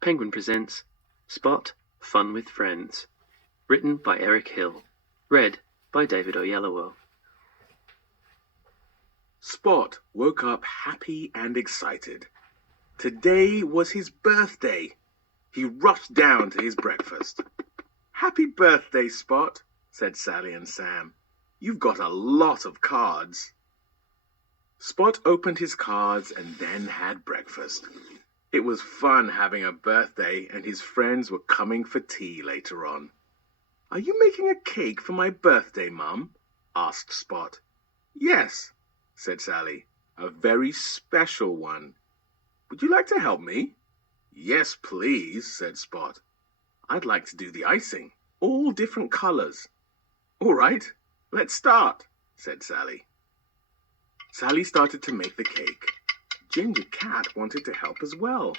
Penguin presents Spot, Fun with Friends. Written by Eric Hill. Read by David Oyelowo. Spot woke up happy and excited. Today was his birthday. He rushed down to his breakfast. "Happy birthday, Spot," said Sally and Sam. "You've got a lot of cards." Spot opened his cards and then had breakfast. It was fun having a birthday, and his friends were coming for tea later on. "Are you making a cake for my birthday, Mum?" asked Spot. "Yes," said Sally, "a very special one. Would you like to help me?" "Yes, please," said Spot. "I'd like to do the icing, all different colors." "All right, let's start," said Sally. Sally started to make the cake. Ginger Cat wanted to help as well.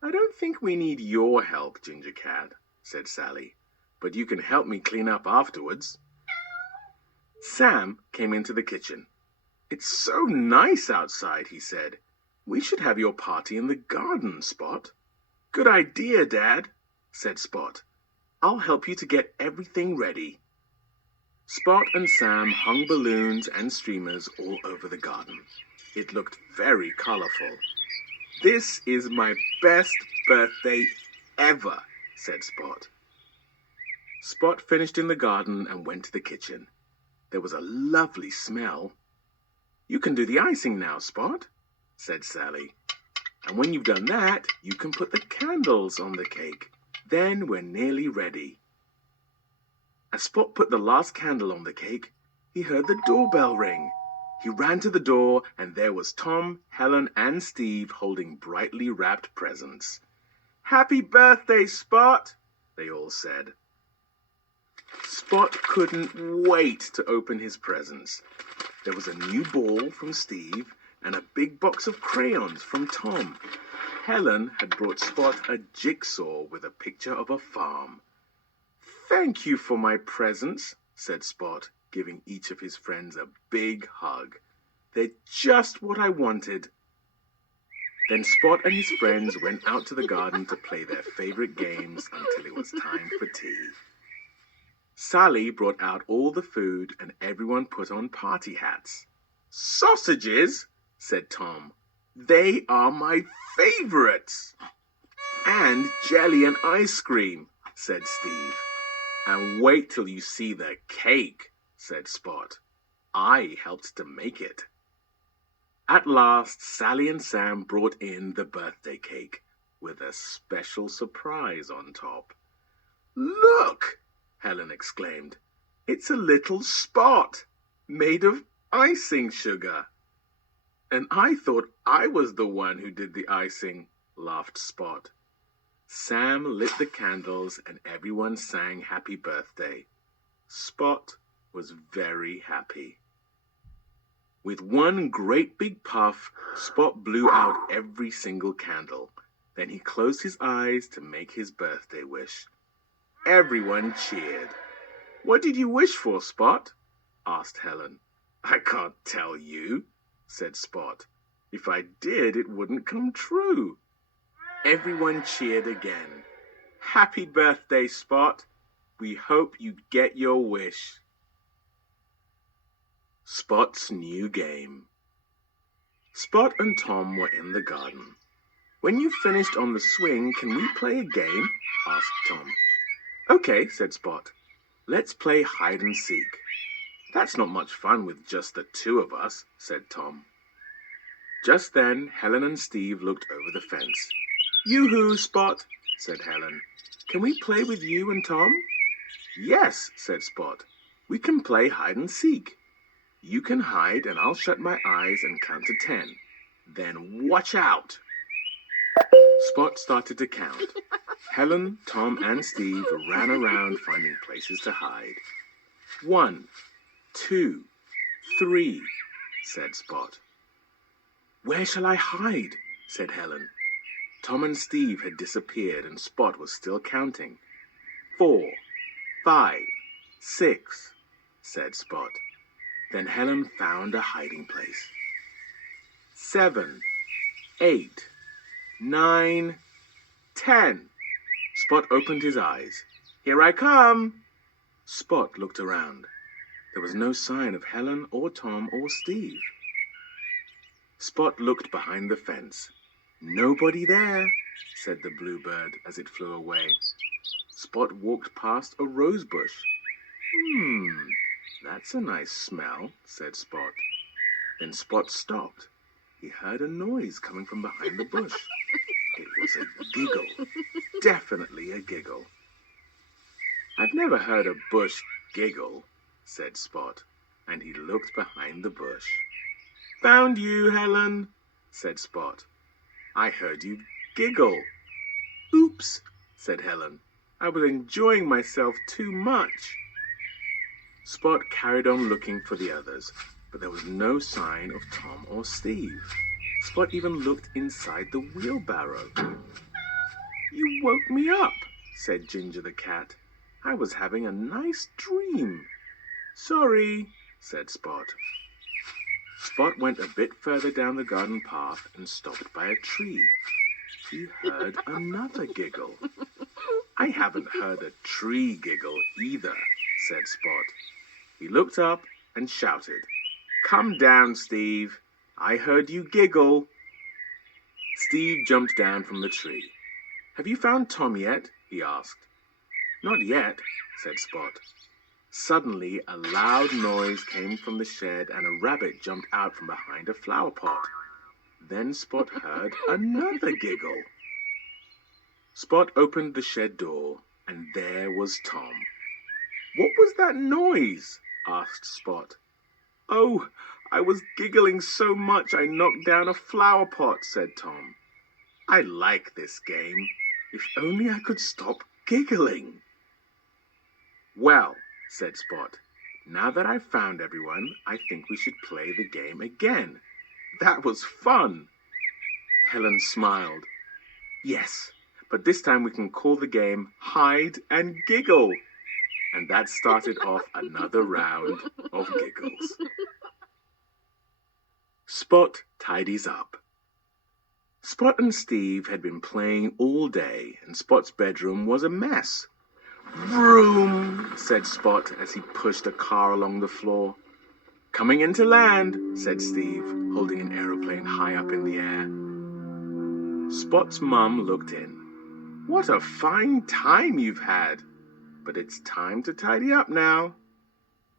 "I don't think we need your help, Ginger Cat," said Sally, "but you can help me clean up afterwards." Sam came into the kitchen. "It's so nice outside," he said. "We should have your party in the garden, Spot." "Good idea, Dad," said Spot. "I'll help you to get everything ready." Spot and Sam hung balloons and streamers all over the garden. It looked very colorful. "This is my best birthday ever," said Spot. Spot finished in the garden and went to the kitchen. There was a lovely smell. "You can do the icing now, Spot," said Sally. "And when you've done that, you can put the candles on the cake. Then we're nearly ready." As Spot put the last candle on the cake, he heard the doorbell ring. He ran to the door, and there was Tom, Helen, and Steve holding brightly wrapped presents. "Happy birthday, Spot," they all said. Spot couldn't wait to open his presents. There was a new ball from Steve and a big box of crayons from Tom. Helen had brought Spot a jigsaw with a picture of a farm. "Thank you for my presents," said Spot, giving each of his friends a big hug. "They're just what I wanted." Then Spot and his friends went out to the garden to play their favorite games until it was time for tea. Sally brought out all the food and everyone put on party hats. "Sausages," said Tom. "They are my favorites." "And jelly and ice cream," said Steve. "And wait till you see the cake," said Spot. "I helped to make it." At last, Sally and Sam brought in the birthday cake with a special surprise on top. "Look!" Helen exclaimed. "It's a little Spot made of icing sugar." "And I thought I was the one who did the icing," laughed Spot. Sam lit the candles and everyone sang happy birthday. Spot was very happy. With one great big puff, Spot blew out every single candle. Then he closed his eyes to make his birthday wish. Everyone cheered. "What did you wish for, Spot?" asked Helen. "I can't tell you," said Spot. "If I did, it wouldn't come true." Everyone cheered again. "Happy birthday, Spot. We hope you get your wish." Spot's new game. Spot and Tom were in the garden. "When you've finished on the swing, can we play a game?" asked Tom. "Okay," said Spot. "Let's play hide and seek." "That's not much fun with just the two of us," said Tom. Just then, Helen and Steve looked over the fence. "Yoo-hoo, Spot," said Helen. "Can we play with you and Tom?" "Yes," said Spot. "We can play hide and seek. You can hide and I'll shut my eyes and count to 10. Then watch out." Spot started to count. Helen, Tom, and Steve ran around finding places to hide. 1, 2, 3, said Spot. "Where shall I hide?" said Helen. Tom and Steve had disappeared and Spot was still counting. 4, 5, 6, said Spot. Then Helen found a hiding place. 7, 8, 9, 10. Spot opened his eyes. Here I come. Spot looked around. There was no sign of Helen or Tom or Steve. Spot looked behind the fence. Nobody there, said the bluebird as it flew away. Spot walked past a rose bush. That's a nice smell, said Spot. Then Spot stopped. He heard a noise coming from behind the bush. It was a giggle. Definitely a giggle. I've never heard a bush giggle, said Spot, and he looked behind the bush. Found you, Helen, said Spot. I heard you giggle. Oops, said Helen. I was enjoying myself too much. Spot carried on looking for the others, but there was no sign of Tom or Steve. Spot even looked inside the wheelbarrow. You woke me up, said Ginger the cat. I was having a nice dream. Sorry, said Spot. Spot went a bit further down the garden path and stopped by a tree. He heard another giggle. I haven't heard a tree giggle either, said Spot. He looked up and shouted, Come down, Steve. I heard you giggle. Steve jumped down from the tree. Have you found Tom yet? He asked. Not yet, said Spot. Suddenly, a loud noise came from the shed and a rabbit jumped out from behind a flower pot. Then Spot heard another giggle. Spot opened the shed door, and there was Tom. What was that noise? Asked Spot. Oh, I was giggling so much I knocked down a flower pot, said Tom. I like this game. If only I could stop giggling. Well, said Spot, now that I've found everyone, I think we should play the game again. That was fun. Helen smiled. Yes, but this time we can call the game Hide and Giggle. And that started off another round of giggles. Spot tidies up. Spot and Steve had been playing all day, and Spot's bedroom was a mess. Vroom, said Spot as he pushed a car along the floor. Coming into land, said Steve, holding an aeroplane high up in the air. Spot's mum looked in. What a fine time you've had. But it's time to tidy up now.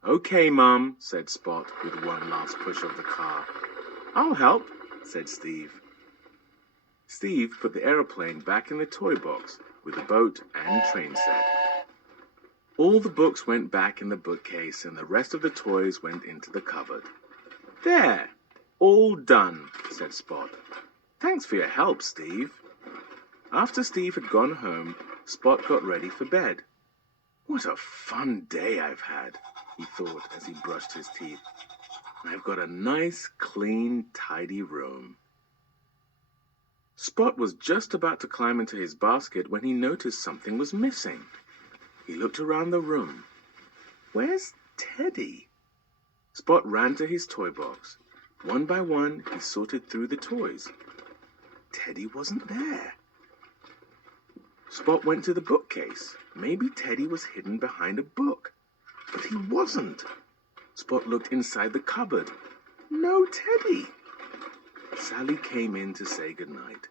Okay, Mum, said Spot with one last push of the car. I'll help, said Steve. Steve put the aeroplane back in the toy box with the boat and train set. All the books went back in the bookcase and the rest of the toys went into the cupboard. There, all done, said Spot. Thanks for your help, Steve. After Steve had gone home, Spot got ready for bed. What a fun day I've had, he thought as he brushed his teeth. I've got a nice, clean, tidy room. Spot was just about to climb into his basket when he noticed something was missing. He looked around the room. Where's Teddy? Spot ran to his toy box. One by one, he sorted through the toys. Teddy wasn't there. Spot went to the bookcase. Maybe Teddy was hidden behind a book. But he wasn't. Spot looked inside the cupboard. No Teddy. Sally came in to say goodnight.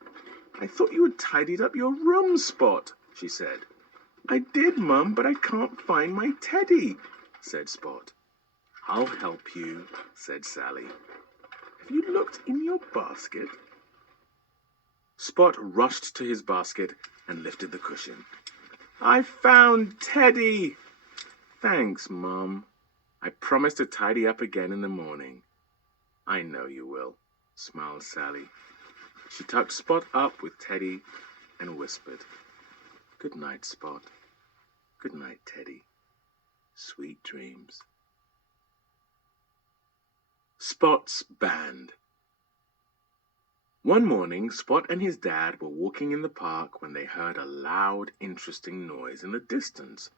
I thought you had tidied up your room, Spot, she said. I did, Mum, but I can't find my Teddy, said Spot. I'll help you, said Sally. Have you looked in your basket? Spot rushed to his basket and lifted the cushion. I found Teddy! Thanks, Mum. I promise to tidy up again in the morning. I know you will, smiled Sally. She tucked Spot up with Teddy and whispered, Good night, Spot. Good night, Teddy. Sweet dreams. Spot's band. One morning, Spot and his dad were walking in the park when they heard a loud, interesting noise in the distance.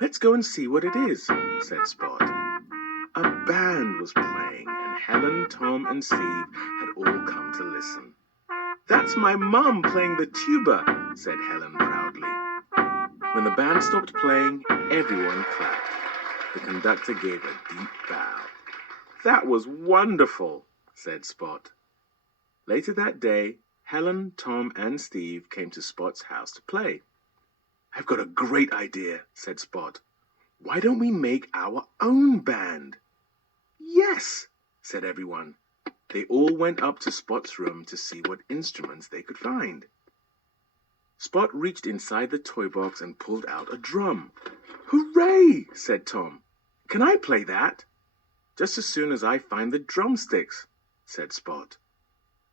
Let's go and see what it is, said Spot. A band was playing, and Helen, Tom, and Steve had all come to listen. That's my mum playing the tuba, said Helen proudly. When the band stopped playing, everyone clapped. The conductor gave a deep bow. That was wonderful, said Spot. Later that day, Helen, Tom, and Steve came to Spot's house to play. I've got a great idea, said Spot. Why don't we make our own band? Yes, said everyone. They all went up to Spot's room to see what instruments they could find. Spot reached inside the toy box and pulled out a drum. Hooray, said Tom. Can I play that? Just as soon as I find the drumsticks, said Spot.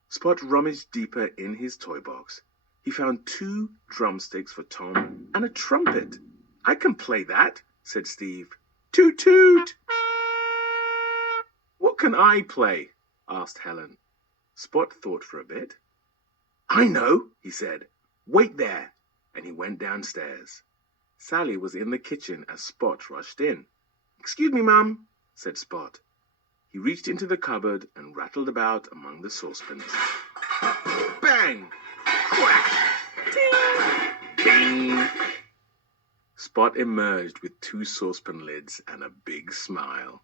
Spot rummaged deeper in his toy box. He found 2 drumsticks for Tom and a trumpet. I can play that, said Steve. Toot toot! What can I play? Asked Helen. Spot thought for a bit. I know, he said. Wait there. And he went downstairs. Sally was in the kitchen as Spot rushed in. Excuse me, Mum, said Spot. He reached into the cupboard and rattled about among the saucepans. Bang! Crack! Ting! Bing! Spot emerged with 2 saucepan lids and a big smile.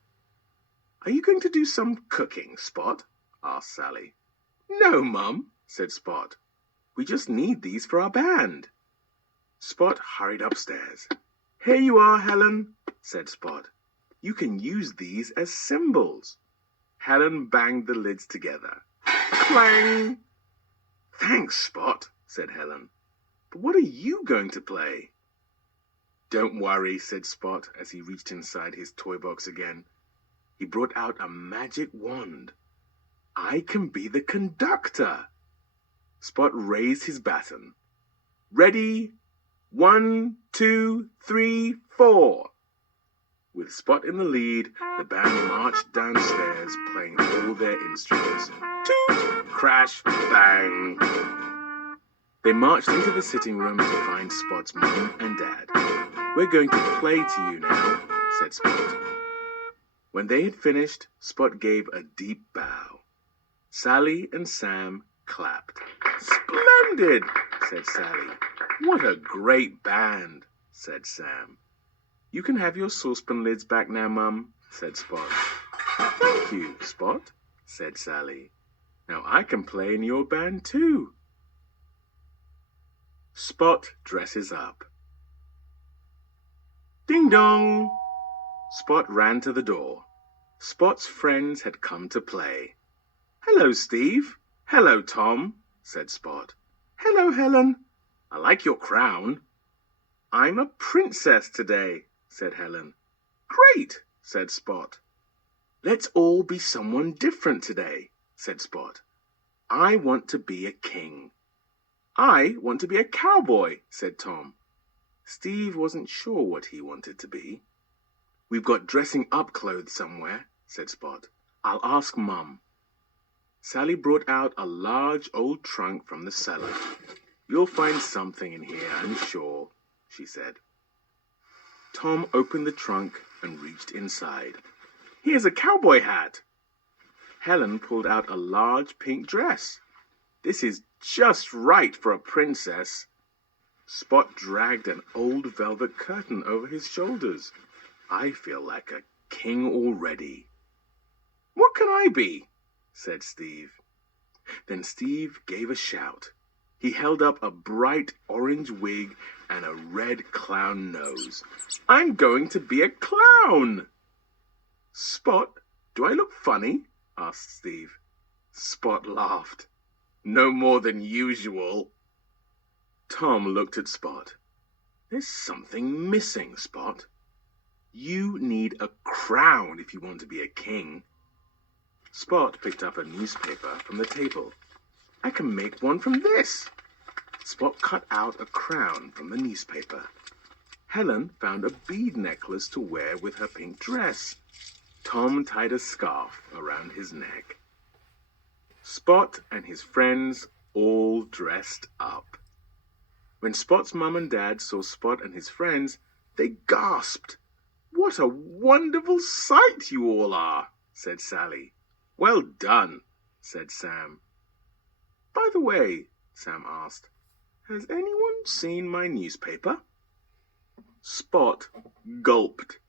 Are you going to do some cooking, Spot? Asked Sally. No, Mum, said Spot. We just need these for our band. Spot hurried upstairs. Here you are, Helen, said Spot. You can use these as cymbals. Helen banged the lids together. Clang! Thanks, Spot, said Helen. But what are you going to play? Don't worry, said Spot as he reached inside his toy box again. He brought out a magic wand. I can be the conductor. Spot raised his baton. Ready? 1, 2, 3, 4. With Spot in the lead, the band marched downstairs playing all their instruments. Toot! Crash! Bang! They marched into the sitting room to find Spot's mum and dad. We're going to play to you now, said Spot. When they had finished, Spot gave a deep bow. Sally and Sam clapped. Splendid, said Sally. What a great band, said Sam. You can have your saucepan lids back now, Mum, said Spot. Thank you, Spot, said Sally. Now I can play in your band too. Spot dresses up. Ding dong! Spot ran to the door. Spot's friends had come to play. Hello, Steve. Hello, Tom, said Spot. Hello, Helen. I like your crown. I'm a princess today, said Helen. Great, said Spot. Let's all be someone different today, said Spot. I want to be a king. I want to be a cowboy, said Tom. Steve wasn't sure what he wanted to be. We've got dressing up clothes somewhere, said Spot. I'll ask Mum. Sally brought out a large old trunk from the cellar. You'll find something in here, I'm sure, she said. Tom opened the trunk and reached inside. Here's a cowboy hat. Helen pulled out a large pink dress. This is just right for a princess. Spot dragged an old velvet curtain over his shoulders. I feel like a king already. What can I be? Said Steve. Then Steve gave a shout. He held up a bright orange wig and a red clown nose. I'm going to be a clown! Spot, do I look funny? Asked Steve. Spot laughed. No more than usual. Tom looked at Spot. There's something missing, Spot. You need a crown if you want to be a king. Spot picked up a newspaper from the table. I can make one from this. Spot cut out a crown from the newspaper. Helen found a bead necklace to wear with her pink dress. Tom tied a scarf around his neck. Spot and his friends all dressed up. When Spot's mum and dad saw Spot and his friends, they gasped. What a wonderful sight you all are, said Sally. Well done, said Sam. By the way, Sam asked, Has anyone seen my newspaper? Spot gulped.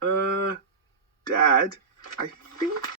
Dad, I think